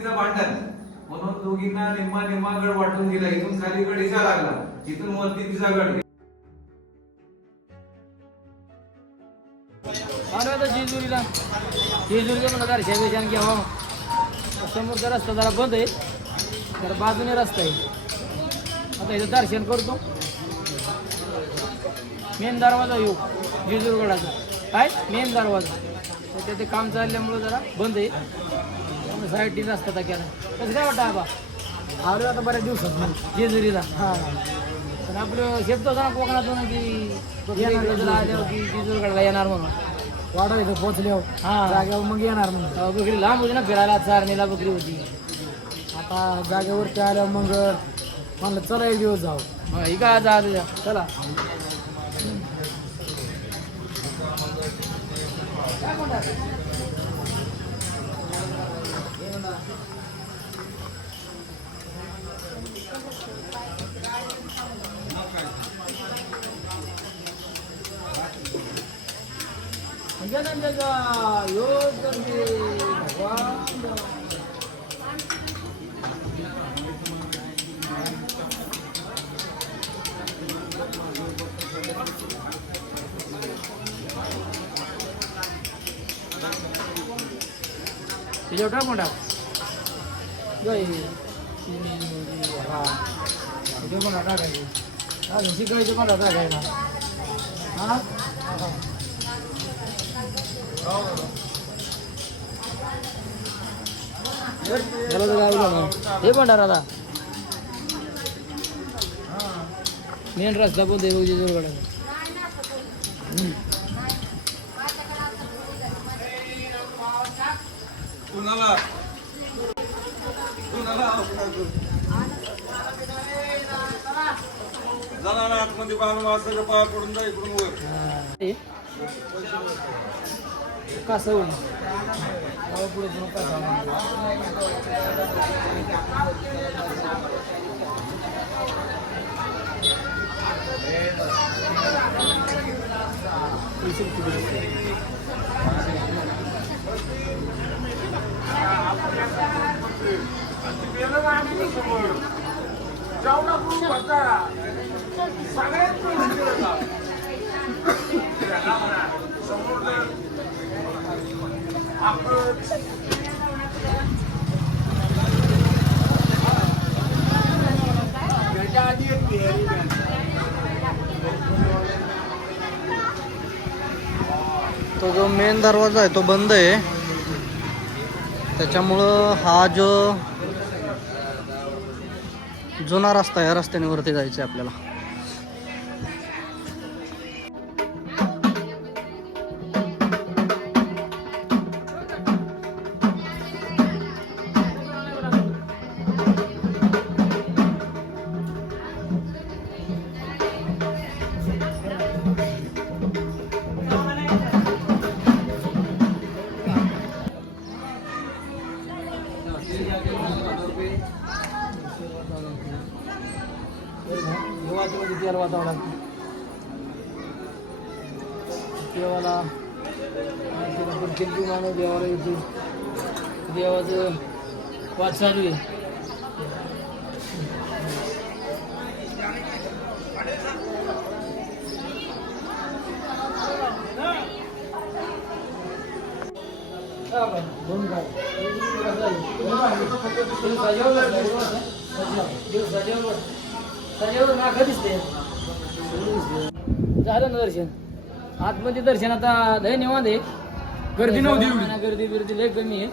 तिचं भांडण. म्हणून दोघींना निम्मा निम्मा गड वाटून दिला. इथून खाली गड हिचा लागला. इथून वरती तिचा गड. आलो आता जेजुरीला. जेजुरीला म्हणलं दर्शन बिर्शन घ्यावा हो. समोरचा रस्ता जरा बंद आहे. तर बाजूने रस्ता आहे. आता इथं दर्शन करतो. मेन दरवाजा येऊ. जेजूरगडाचा काय? मेन दरवाजा. तर तिथे काम चालल्यामुळं जरा बंद आहे. रस्ता तर केला. कसं काय वाटतं आबा? आलो आता बऱ्याच दिवसात जेजुरीला. हां तर आपलं शेपतो होता ना कोकणातून की आल्यावर की जेजुरगडला येणार म्हणून. वाडा इथं पोहोचल्यावर. हा. जागेवर मग येणार मग. बकरी लांब होती ना फिरायला चारणीला बकरी होती. आता जागेवरती आल्यावर मग म्हणलं चला एक दिवस जाऊ. ही का जा तुझ्या चला गणंदगा योग गंगे भगवान त्याच्यावर टाकून टाक जय हा ते मला टाकायचे अजून शिकायचं मला टाकायला हा चला तर गावी जाऊ. हे पण आता. मेन रस्ता पण देऊ जेजुरगड कुणाला जाणार आतमध्ये बांधून वाजता पाय पडून जा इकडून वर. कसं होईल? सगळ्यात पुढे जाऊन कसं होईल? पैसे किती दिले? तो जो मेन दरवाजा आहे तो बंद आहे. त्याच्यामुळं हा जो जुना रस्ता आहे या रस्त्याने वरती जायचं आहे आपल्याला. किती देवाला येते देवाचं वाट चालू आहे. झालं ना दर्शन? आतमध्ये दर्शन आता धन्यवाद आहे. गर्दी नव्हती एवढी. गर्दी बिर्दी लय कमी आहे.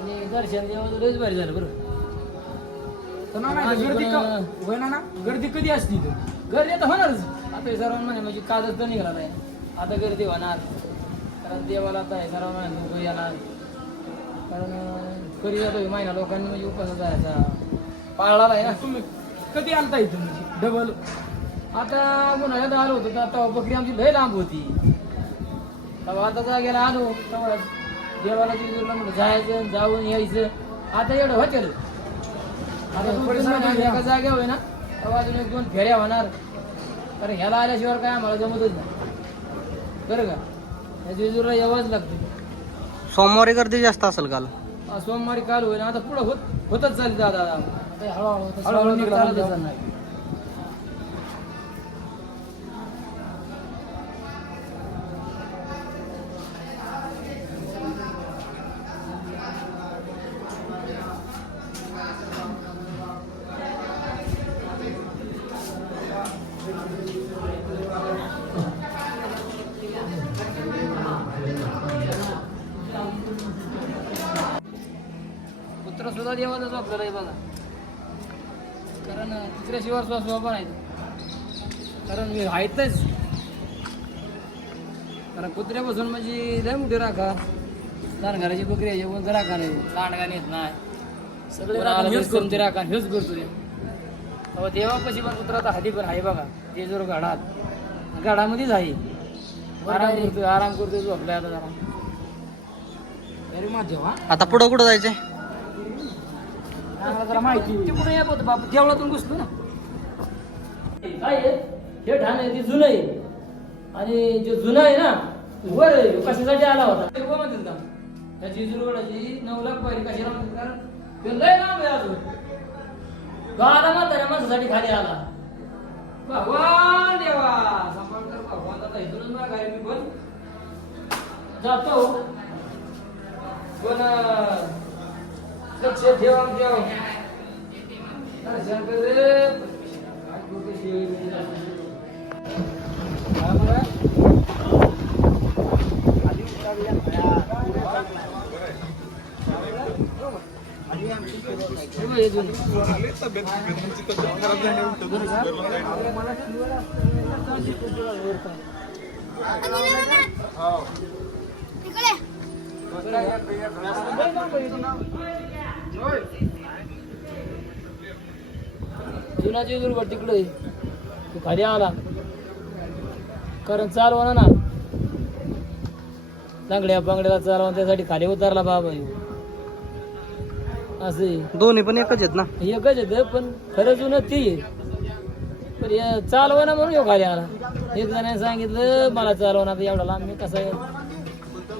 आणि दर्शन देवाचं लयच भारी झालं बरं. गर्दी ना गर्दी कधी असते इथं? गर्दी आता होणारच. आता हे सर्वांना म्हणे म्हणजे कागद तर निघाला आहे आता गर्दी होणार. कारण देवाला आता हे सर्वांना लोक येणार. कारण अं, कधी जातो महिना लोकांनी म्हणजे उपास जायचा. पाळला आहे ना. तुम्ही कधी आलता इथं? म्हणजे डबल आता उन्हाळ्यात आलो होतो तर आता बकरी आमची लय लांब होती. आता जागेला आलो तेव्हा देवाला म्हणलं जायचं जाऊन यायचं. आता एवढं आता एका होय ना तेव्हा अजून एक दोन फेऱ्या होणार. कारण ह्याला आल्याशिवाय काय आम्हाला जमतच नाही. बरं का? या जेजुरीला यावंच लागतं. सोमवारी गर्दी जास्त असेल काल. सोमवारी काल होईल. आता पुढे होत होतच चालली दादा. हळूहळू पुत्र सुद्धा देवाचाच आपल्याला हे बघा. कारण तिसऱ्याशिवाय श्वास बाबा नाही कारण मी आहेतच कारण कुत्र्यापासून म्हणजे लय मोठी राखा. लहान घराची बकरी आहे कोणतं राखा नाही. लांडगा नेत नाही. सगळे करून ते राखा हेच करतो. ते. देवापाशी पण कुत्रा हाती पण आहे बघा. ते जर घाडात घाडामध्येच आहे. आराम करतोय आराम करतोय झोपलाय आता जरा. अरे माझ्या हा. आता पुढं कुठं जायचंय? आम्हाला जरा माहिती ते कुठे येत होतं बाप देवळातून घुसतो ना. काय आहे? हे ठाण आहे ते जुनं आहे. आणि जे जुनं आहे ना ते वर आहे. तो कशासाठी आला होता? कोण म्हणतील का? त्या जिजुरगडाची नऊ लाख पाहिजे कशाला म्हणतात कारण ते लय लांब आहे अजून. तो आला म्हाताऱ्या माणसासाठी खाली आला. भगवान देवा सांभाळकर भगवान. दादा इथूनच मला काय मी पण. जातो. पण अं, लक्ष ठेव आमच्या दर्शन जुनं. का? तिकडे तो खाली आला कारण चालवणं ना चांगल्या बांगड्याला चालवणं त्यासाठी खाली उतरला बाबा. असं. दोन्ही पण एकच आहेत ना एकच येतं पण खरं जुनं ती पण हे चालवणं म्हणून ह्यो खाली आला एक जणाने सांगितलं मला चालवणं आता एवढा लांब मी कसं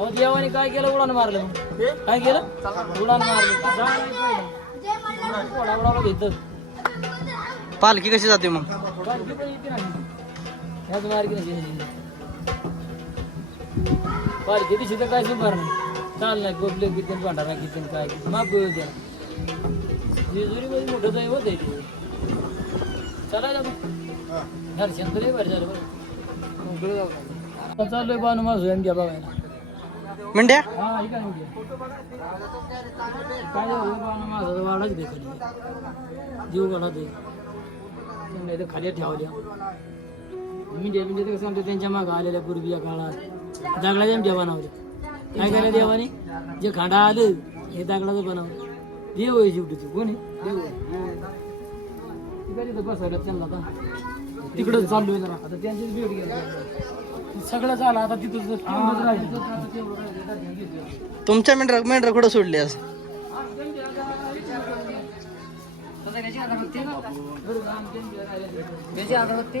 आहे अहो देवाने काय केलं? उडान मारलं मग. काय केलं? उडान मारलं. उडा उडाला घेतं पालखी कशी जाते मग? पालखी पण येते ना. ह्याच मार्गी नाही पालखी दिवशी तर काय सुधार नाही. चाल नाही गोपले किती भांडारा किती काय माफ द्या. जेजुरी मध्ये मोठं दैवत आहे ते. चला दर्शन तरी बरं झालं बरं. आता चाललोय बानू माझं घ्या बघायला मेंढ्या? हा खाली ठेवल्या म्हणजे म्हणजे कसं म्हणतो त्यांच्या मागं आलेल्या पूर्वी या काळात दगडाच्या आमच्या बनवल्या काय केलं देवाने जे खांडा आलं हे दगडाचं बनवलं देव आहे शेवटी तू कोण देव आहे ती बसवलं त्यांना आता तिकडं चाललोय जरा. आता त्यांचीच भेट घ्यायला सगळं झालं आता तिथं तुमच्या मेंढरा मेंढरा कुठं सोडली आज? त्याची अगरबत्ती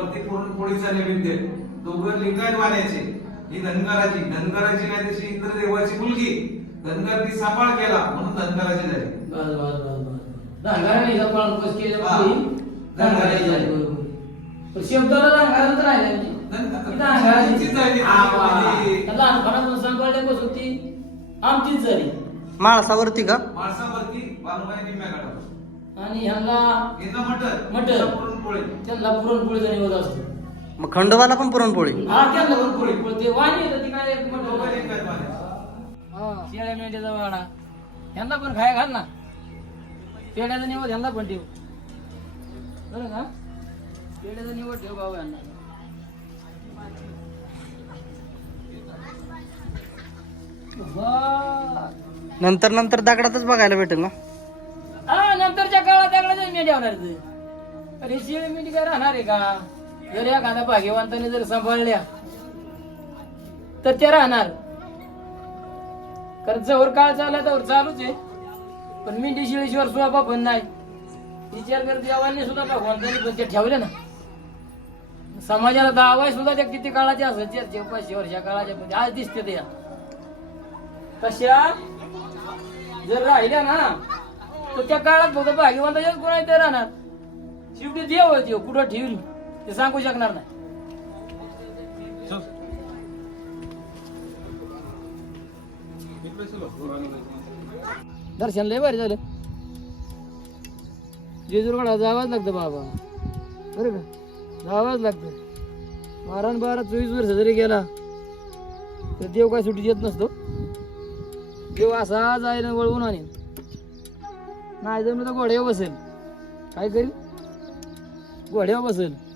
वरती पुरणपोळीचा नैवेद्य दोघं लिंगायत वाण्याचे. ही धनगराची धनगराची नाही तशी इंद्रदेवाची मुलगी. धनगर ती सांभाळ केला म्हणून धनगराची झाली. बस बस बस बस. धांगारा हिचा पाळणपोस केलं हा. झाली बरोबर. पण शब्दाला धांगाराच राहिला म्हणजे. झाली लहानपणापासून सांभाळल्यापासून ती आमचीच झाली. माळसावरती का? माणसावरती बालुबाई निम्म्या काढा आणि ह्यांना यांना. यांना पुरणपोळी. त्यांना पुरणपोळीचा निवड असतो. मग खंडोबाला पण पुरणपोळी? हा त्यांना पुरणपोळी. पण ते वाणी येतं ती काय वाण्याचे. शेळ्या मेंढ्याचा वाडा. ह्यांना पण खाया घाल ना. पेड्याचा निवड ह्यांना पण ठेव. बरं का? पेड्याचा निवड ठेव भाऊ ह्यांना. बस. नंतर नंतर दगडातच बघायला भेटेल ना? हा नंतरच्या होणार ते. अरे शेळी मिठी काय राहणार आहे का? जर एखाद्या भाग्यवंताने जर सांभाळल्या तर त्या राहणार. कारण जवळ काळ चालला तर चालूच आहे. पण मेंढी शिळेश्वर स्वभाव पण नाही. विचार कर देवांनी सुद्धा भगवंतांनी पण ते ठेवले ना. समाजाला दावाय सुद्धा त्या किती काळाच्या असत चारशे पाचशे वर्षा काळाच्या पण आज दिसते त्या तशा जर राहिल्या ना तर त्या काळात फक्त भाग्यवंताच्याच कोणा ते राहणार. शेवटी देव देव कुठं ठेवली ते सांगू शकणार नाही. दर्शन लय भारी झालं. जेजूरकडा जावाच लागतं बाबा. बरं का? जावाच लागतं. बारा न बारा चोवीस वर्ष जरी गेला तर देव काय सुट्टी देत नसतो. देव असा जायला वळवून आणेल नाही जमलं तर घोड्यावर बसेल. काय करील? घोड्यावर बसेल.